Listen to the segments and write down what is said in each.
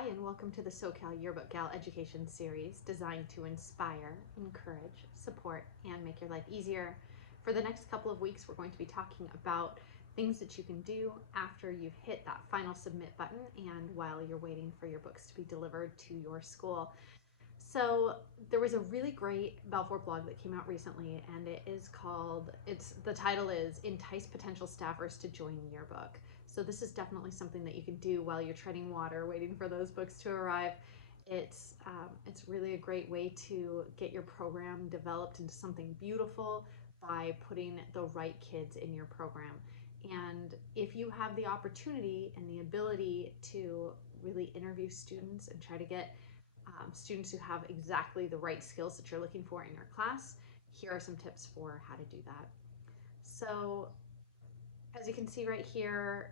Hi, and welcome to the SoCal Yearbook Gal Education Series designed to inspire, encourage, support, and make your life easier. For the next couple of weeks, we're going to be talking about things that you can do after you've hit that final submit button and while you're waiting for your books to be delivered to your school. So there was a really great Balfour blog that came out recently, and the title is Entice Potential Staffers to Join Yearbook. So this is definitely something that you can do while you're treading water, waiting for those books to arrive. It's really a great way to get your program developed into something beautiful by putting the right kids in your program. And if you have the opportunity and the ability to really interview students and try to get students who have exactly the right skills that you're looking for in your class, here are some tips for how to do that. So as you can see right here,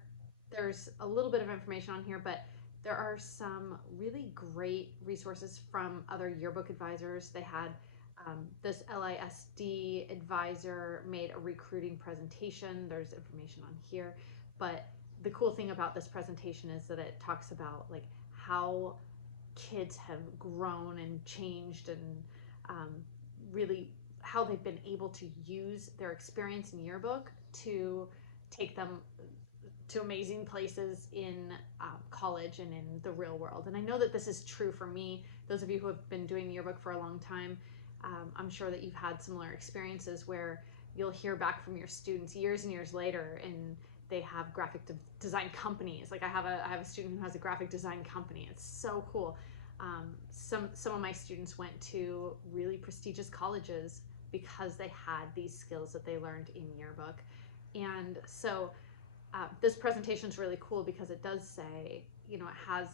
there's a little bit of information on here, but there are some really great resources from other yearbook advisors. They had this LISD advisor made a recruiting presentation. There's information on here, but the cool thing about this presentation is that it talks about like how kids have grown and changed and really how they've been able to use their experience in yearbook to take them to amazing places in college and in the real world. And I know that this is true for me. Those of you who have been doing yearbook for a long time, I'm sure that you've had similar experiences where you'll hear back from your students years and years later and they have graphic design companies. Like I have a student who has a graphic design company. It's so cool. Some of my students went to really prestigious colleges because they had these skills that they learned in yearbook. And so this presentation is really cool because it does say, it has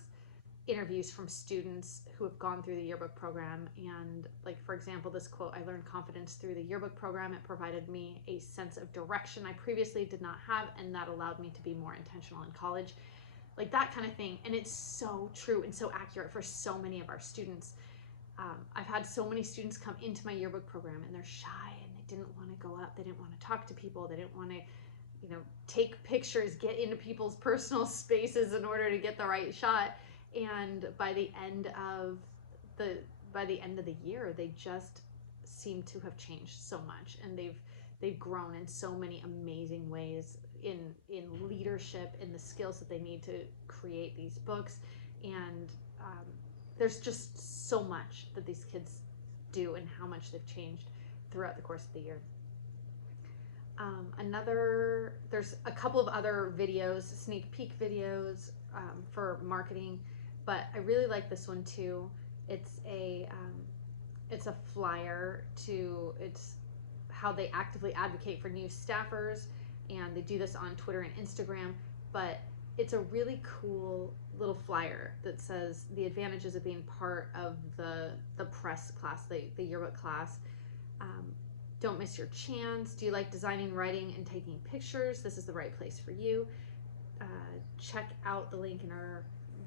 interviews from students who have gone through the yearbook program. And like, for example, this quote, "I learned confidence through the yearbook program. It provided me a sense of direction I previously did not have, and that allowed me to be more intentional in college." Like that kind of thing. And it's so true and so accurate for so many of our students. I've had so many students come into my yearbook program and they're shy and they didn't want to go up. They didn't want to talk to people. They didn't want to take pictures, get into people's personal spaces in order to get the right shot. And by the end of the year, they just seem to have changed so much, and they've grown in so many amazing ways in leadership, in the skills that they need to create these books. And there's just so much that these kids do and how much they've changed throughout the course of the year. There's a couple of other videos, sneak peek videos for marketing, but I really like this one too. It's a flyer it's how they actively advocate for new staffers, and they do this on Twitter and Instagram, but it's a really cool little flyer that says the advantages of being part of the press class, the yearbook class. Don't miss your chance. Do you like designing, writing, and taking pictures? This is the right place for you. Check out the link in our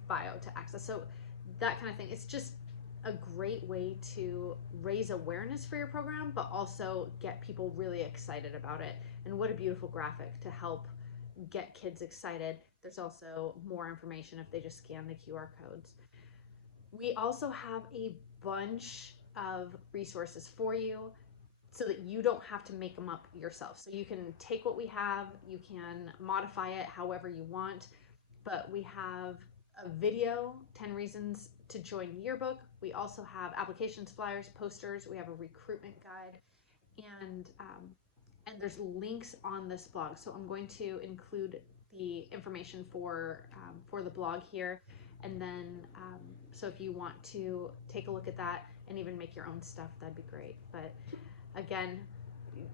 bio to access. So that kind of thing. It's just a great way to raise awareness for your program, but also get people really excited about it. And what a beautiful graphic to help get kids excited. There's also more information if they just scan the QR codes. We also have a bunch of resources for you so that you don't have to make them up yourself. So you can take what we have, you can modify it however you want, but we have a video, 10 reasons to join yearbook. We also have applications, flyers, posters. We have a recruitment guide, and there's links on this blog. So I'm going to include the information for the blog here, and then so if you want to take a look at that and even make your own stuff, that'd be great. But again,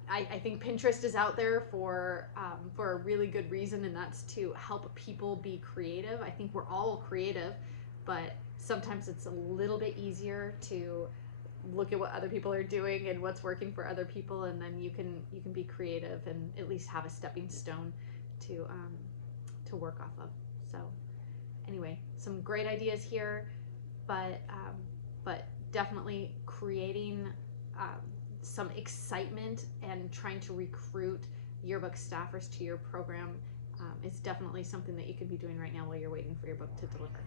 I think Pinterest is out there for a really good reason, and that's to help people be creative. I think we're all creative, but sometimes it's a little bit easier to look at what other people are doing and what's working for other people, and then you can be creative and at least have a stepping stone to work off of. So anyway, some great ideas here, but definitely creating some excitement and trying to recruit yearbook staffers to your program is definitely something that you could be doing right now while you're waiting for your book to deliver.